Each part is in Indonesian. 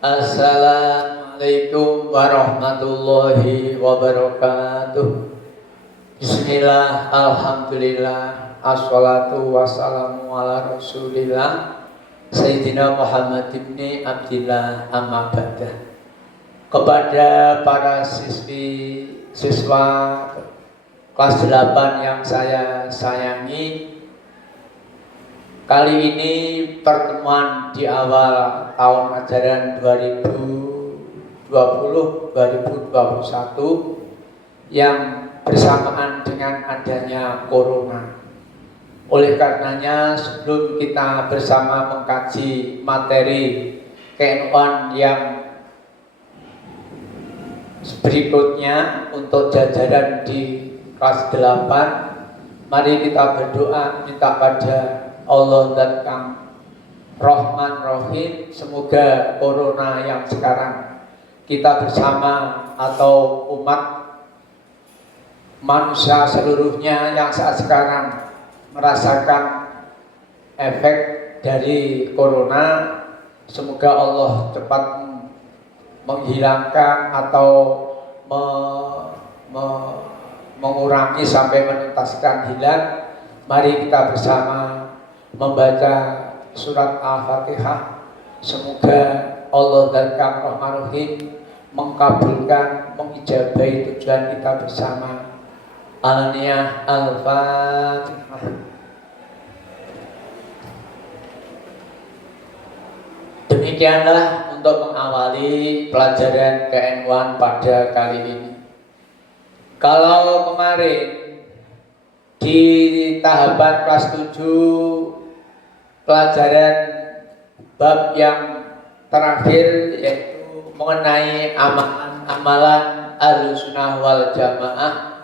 Assalamualaikum warahmatullahi wabarakatuh. Bismillah, alhamdulillah, assalatu wassalamu ala rasulillah Sayyidina Muhammad ibni Abdillah, amma ba'dah. Kepada para siswa kelas 8 yang saya sayangi, kali ini pertemuan di awal tahun ajaran 2020-2021 yang bersamaan dengan adanya corona. Oleh karenanya, sebelum kita bersama mengkaji materi KNU yang berikutnya untuk jajaran di kelas 8, mari kita berdoa minta pada Allah dan Kang Rahman Rahim, semoga corona yang sekarang kita bersama atau umat manusia seluruhnya yang saat sekarang merasakan efek dari corona, semoga Allah cepat menghilangkan atau mengurangi sampai menuntaskan hilang. Mari kita bersama membaca surat Al-Fatihah. Semoga Allah dan Kang Rahman Rahim mengkabulkan, mengijabahi tujuan kita bersama. Al-Niyah Al-Fatihah. Demikianlah untuk mengawali pelajaran KN1 pada kali ini. Kalau kemarin di tahapan kelas 7 pelajaran bab yang terakhir yaitu mengenai amalan Ahlussunnah wal Jamaah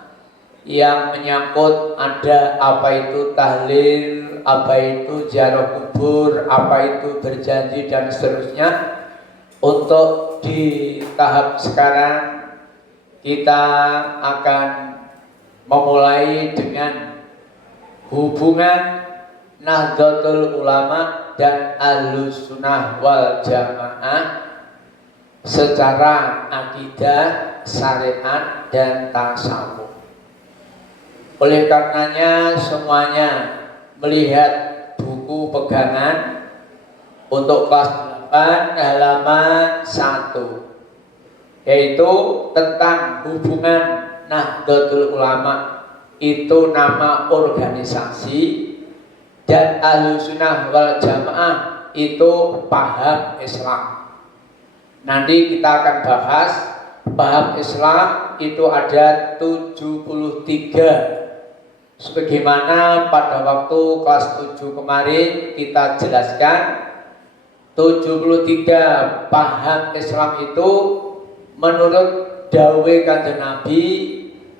yang menyangkut ada apa itu tahlil, apa itu ziarah kubur, apa itu berjanji dan seterusnya. Untuk di tahap sekarang kita akan memulai dengan hubungan Nahdlatul Ulama dan Ahlussunnah wal Jamaah secara akidah, syariat dan tasawuf. Oleh karenanya semuanya melihat buku pegangan untuk kelas 8 halaman 1, yaitu tentang hubungan Nahdlatul Ulama, itu nama organisasi, dan Ahlussunnah wal Jamaah itu paham Islam. Nanti kita akan bahas paham Islam itu ada 73. Sebagaimana pada waktu kelas 7 kemarin kita jelaskan, 73 paham Islam itu menurut dawe Kanjeng Nabi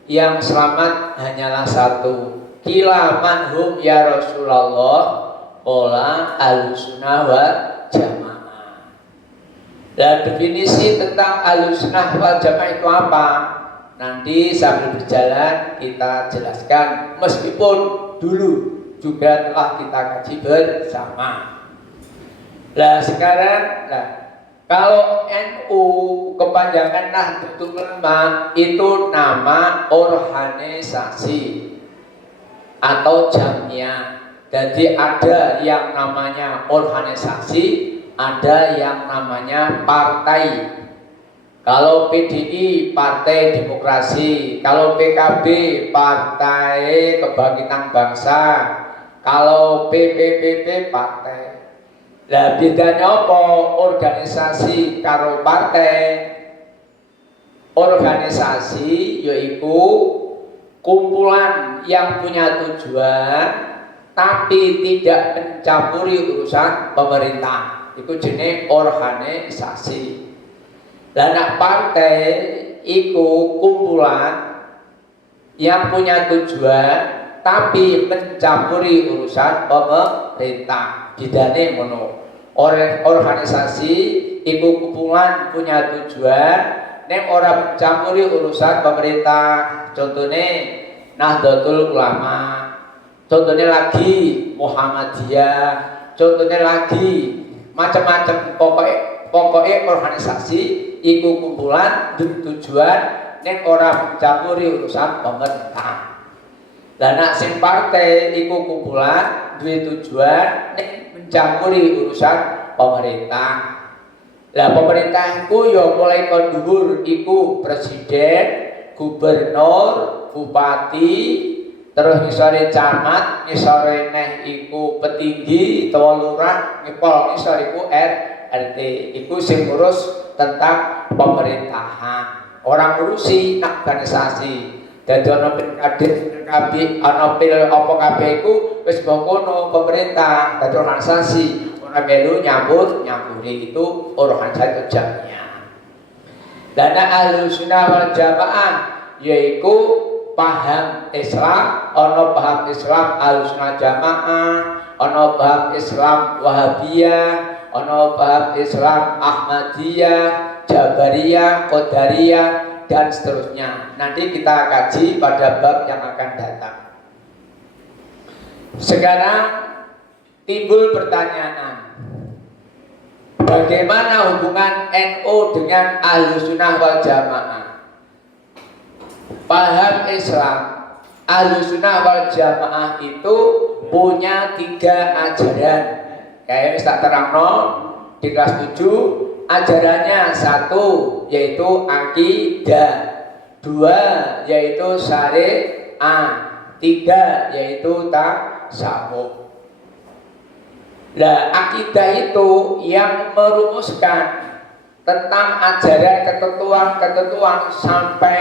yang selamat hanyalah satu. Qila manhum ya Rasulullah, qala Ahlussunnah wal Jamaah. Dan definisi tentang Ahlussunnah wal Jamaah itu apa? Nanti sambil berjalan kita jelaskan, meskipun dulu juga telah kita kaji bersama. Nah sekarang, kalau NU kepanjangan Nahdlatul Ulama itu nama organisasi atau jamiah. Jadi ada yang namanya organisasi, ada yang namanya partai. Kalau PDI Partai Demokrasi, kalau PKB Partai Kebangkitan Bangsa, kalau PPPP Partai. Lah bedanya apa organisasi karo partai? Organisasi yaitu kumpulan yang punya tujuan tapi tidak mencampuri urusan pemerintah. Itu jenis organisasi. Lah nek partai iku kumpulan yang punya tujuan tapi mencampuri urusan pemerintah. Bidane ngono. Organisasi iku kumpulan punya tujuan nek ora mencampuri urusan pemerintah. Contohnya Nahdlatul Ulama, contohnya lagi Muhammadiyah, contohnya lagi macam-macam, pokok pokoke organisasi iku kumpulan tujuan nek ora mencampuri urusan pemerintah. Lah nek sing partai iku kumpulan duwe tujuan nek mencampuri urusan pemerintah. Lah pemerintah iku ya mulai kon dhuwur iku presiden, gubernur, bupati, terus ngisore camat, ngisore neh iku petinggi, utawa lurah, ngepol ngisor iku RT. Iku sing ngurus tentang pemerintahan. Orang ngurusi organisasi. Dadi ana pilkades, kabeh ana pil apa kabeh iku wis ngono pemerintah, dadi organisasi. Ora melu nyamburi itu organisasi jamiah. Dana Ahlussunnah wal Jamaah yaiku paham Islam, ono paham Islam Ahlussunnah Jamaah, ono paham Islam Wahabiyah, ono paham Islam Ahmadiyah, Jabariyah, Qadariyah, dan seterusnya. Nanti kita kaji pada bab yang akan datang. Sekarang timbul pertanyaan, bagaimana hubungan NU dengan Ahlussunnah wal Jamaah? Paham Islam Ahlussunnah wal Jamaah itu punya 3 ajaran. Kayak tak terangno di kelas 7, ajarannya 1 yaitu akidah, 2 yaitu syariah, 3 yaitu tasawuf. Lah akidah itu yang merumuskan tentang ajaran ketentuan sampai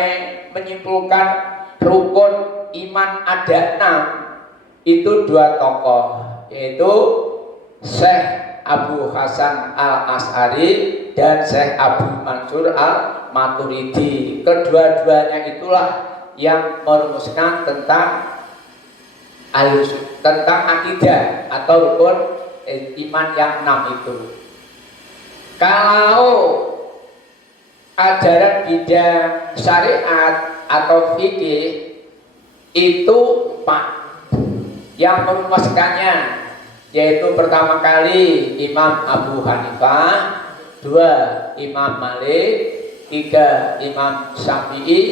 menyimpulkan rukun iman ada 6, itu 2 tokoh, yaitu Syekh Abu Hasan Al-Asy'ari dan Syekh Abu Mansur Al-Maturidi. Kedua-duanya itulah yang merumuskan tentang akidah atau rukun iman yang 6 itu. Kalau ajaran bidang syariat atau fikih itu 4 yang merumuskannya, yaitu pertama kali Imam Abu Hanifah, 2 Imam Malik, 3 Imam Syafi'i,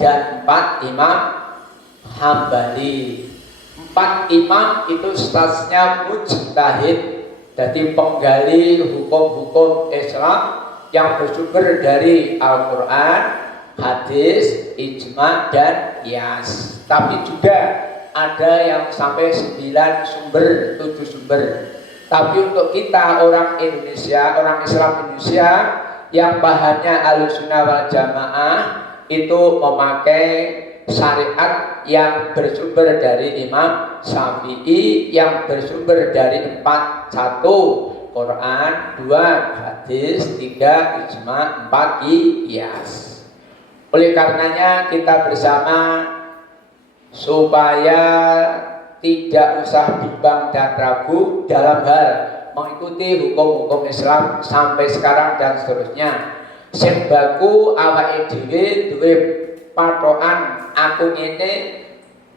dan 4 Imam Hambali. 4 imam itu statusnya mujtahid, jadi penggali hukum-hukum Islam yang bersumber dari Al-Quran, hadis, ijma, dan qiyas. Tapi juga ada yang sampai 9 sumber, 7 sumber. Tapi untuk kita orang Indonesia, orang Islam Indonesia yang bahannya Ahlussunnah wal Jamaah itu memakai syariat yang bersumber dari Imam Syafi'i, yang bersumber dari 4, 1 Quran, 2 hadis, 3 ijma, 4 qiyas. Oleh karenanya kita bersama supaya tidak usah bimbang dan ragu dalam hal mengikuti hukum-hukum Islam sampai sekarang dan seterusnya. Sing baku awake dhewe duwe patokan, aku ini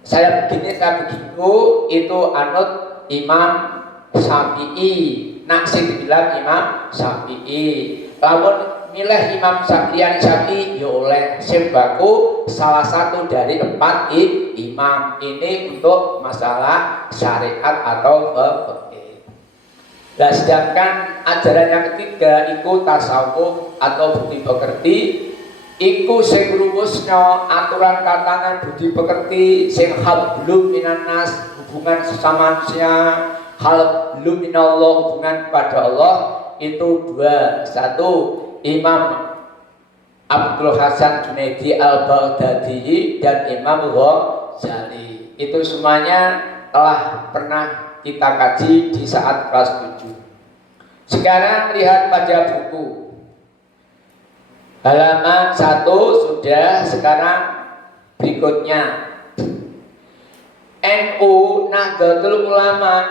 saya begini, saya begitu, itu anut Imam Syafi'i. Nak sing dibilang Imam Syafi'i. Lamun milih Imam Syafi'i ya oleh sembaku salah satu dari 4 imam ini untuk masalah syariat atau fikih. Nah, sedangkan ajaran yang ketiga iku tasawuf atau budi pekerti. Iku sing rumusnya aturan tatanan budi pekerti sing hablum minannas, hubungan sesama manusia, hablum minallah, hubungan kepada Allah, itu 2. 1 Imam Abdul Hasan Junaidi Al-Baghdadi dan Imam Ghazali. Itu semuanya telah pernah kita kaji di saat kelas 7. Sekarang lihat pada buku halaman 1 sudah. Sekarang berikutnya, NU Nahdlatul Ulama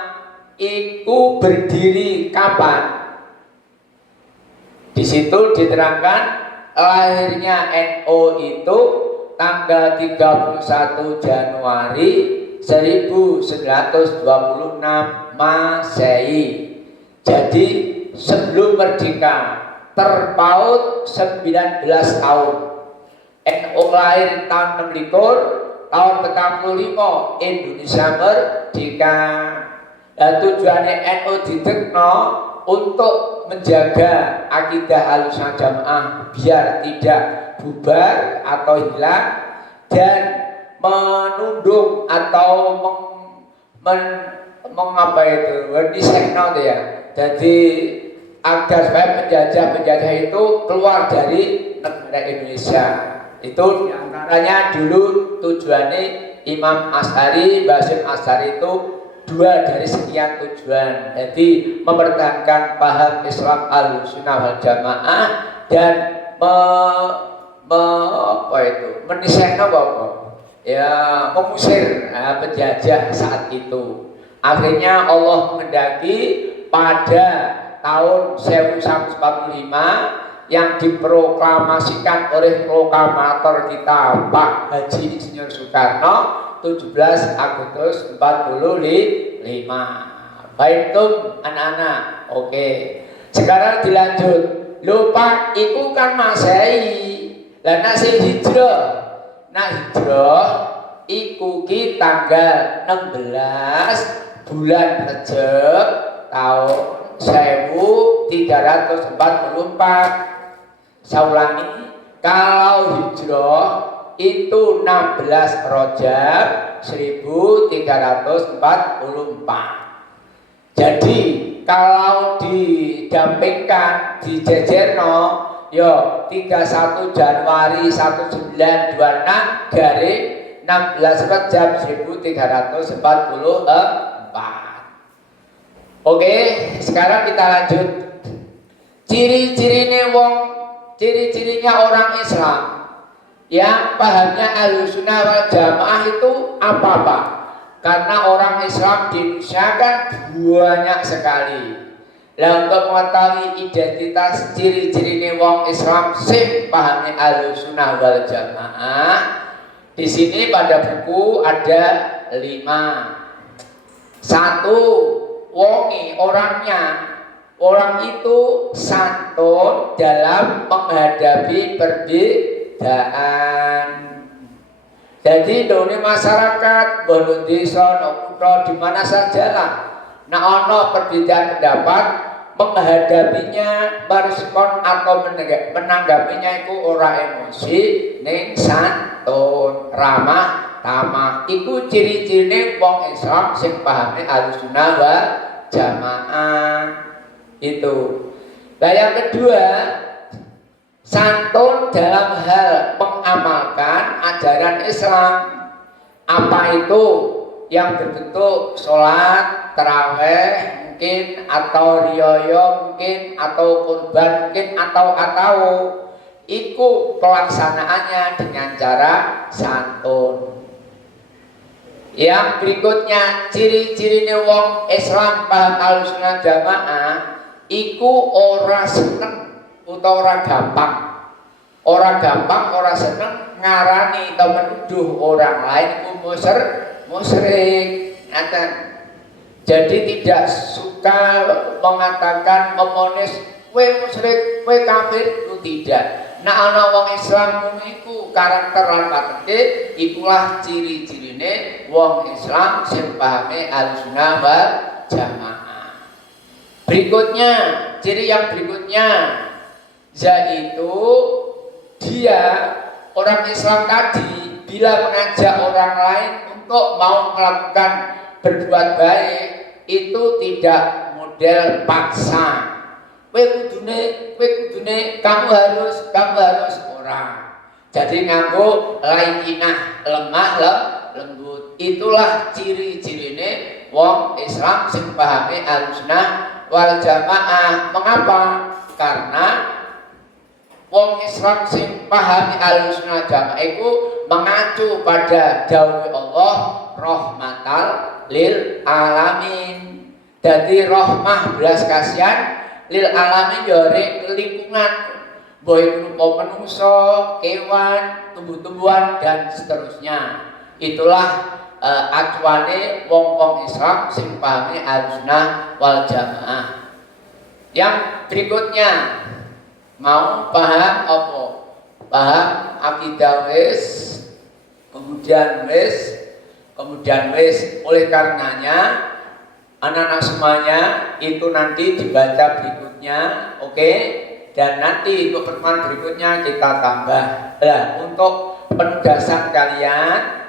itu berdiri kapan? Di situ diterangkan lahirnya NU itu tanggal 31 Januari 1926 Masehi. Jadi sebelum merdeka. terpaut 19 tahun. NU lahir tahun 26, tahun 45 Indonesia merdeka. Dan tujuannya NU didekno untuk menjaga akidah Ahlussunnah Jamaah biar tidak bubar atau hilang, dan menunduk atau mengapa itu disekno ya. Jadi agar supaya penjajah itu keluar dari negara Indonesia. Itu diantaranya dulu tujuannya Imam Asy'ari, Basim Asy'ari itu 2 dari sekian tujuan. Jadi mempertahankan paham Islam Ahlussunnah wal Jamaah dan menisekno ya, mengusir penjajah saat itu. Akhirnya Allah menghendaki pada tahun 1145 yang diproklamasikan oleh proklamator kita Pak Haji Insinyur Soekarno 17 Agustus 45. Baik tuh anak-anak. Oke. Sekarang dilanjut. Lho Pak, iku kan Masehi. Lah nek sing hijrah. Nah hijrah iku ki tanggal 16 bulan Rejab tahun 1344. Saya ulangi, kalau hijrah itu 16 Rajab 1344. Jadi kalau didampingkan dijejerno yo 31 Januari 1926 garing 16 Rajab 1344. Oke, sekarang kita lanjut. Ciri-cirinya orang Islam yang pahamnya Ahlussunnah wal Jamaah itu apa Pak? Karena orang Islam di Indonesia kan banyak sekali. Lah untuk mengetahui identitas ciri-cirinya wong Islam sing pahamnya Ahlussunnah wal Jamaah, di sini pada buku ada 5. 1. Wongi orangnya, orang itu santun dalam menghadapi perbedaan. Jadi doni masyarakat, bono desa, kutha di mana sajalah, nah ono perbedaan pendapat, menghadapinya, merespon atau menanggapinya itu orang emosi, ning santun, ramah, tamah. Iku ciri-cirine wong Islam sing pahami Ahlussunnah wal Jamaah itu. Nah yang kedua, santun dalam hal mengamalkan ajaran Islam. Apa itu? Yang berbentuk sholat, taraweh mungkin, atau riyoyo mungkin, atau kurban mungkin, atau iku pelaksanaannya dengan cara santun. Yang berikutnya, ciri-cirine wong Islam paham Ahlussunnah Jamaah iku ora seneng utawa ora gampang. Ora gampang, ora seneng ngarani atau menuduh orang lain iku musyrik. Jadi tidak suka mengatakan, memonis kowe musyrik, kowe kafir, itu tidak. Nah ana wong Islam iku karakter lan pateke, ikulah ciri-cirine wong Islam sing pahame Ahlussunnah wal Jamaah. Berikutnya, ciri yang berikutnya yaitu dia orang Islam tadi bila mengajak orang lain untuk mau melakukan berbuat baik itu tidak model paksa. Kowe kudune kamu harus orang. Jadi nganggo laikinah, lemah lembut. Itulah ciri-cirine wong Islam sing pahami Ahlussunnah wal Jamaah. Mengapa? Karena wong Islam sing pahami Ahlussunnah Jamaah itu mengacu pada dawuh Allah rahmatal lil alamin. Jadi rahmah belas kasihan lil alamin yore lingkungan, boy berupa manusia, kewan, tumbuh-tumbuhan dan seterusnya. Itulah acuane wong-wong Islam sing pahami Ahlussunnah wal Jamaah. Yang berikutnya, Mau paham apa? Paham akidah wis, kemudian wis oleh karenanya anak-anak semuanya itu nanti dibaca berikutnya, oke? Dan nanti untuk pertemuan berikutnya kita tambah. Nah, untuk penugasan kalian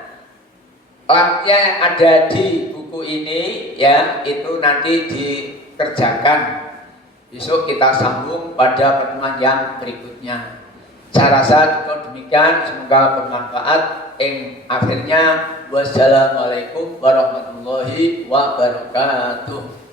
labnya yang ada di buku ini ya itu nanti dikerjakan. Besok kita sambung pada pertemuan yang berikutnya. Saya rasa cukup demikian, semoga bermanfaat. Akhirnya wassalamualaikum warahmatullahi wabarakatuh.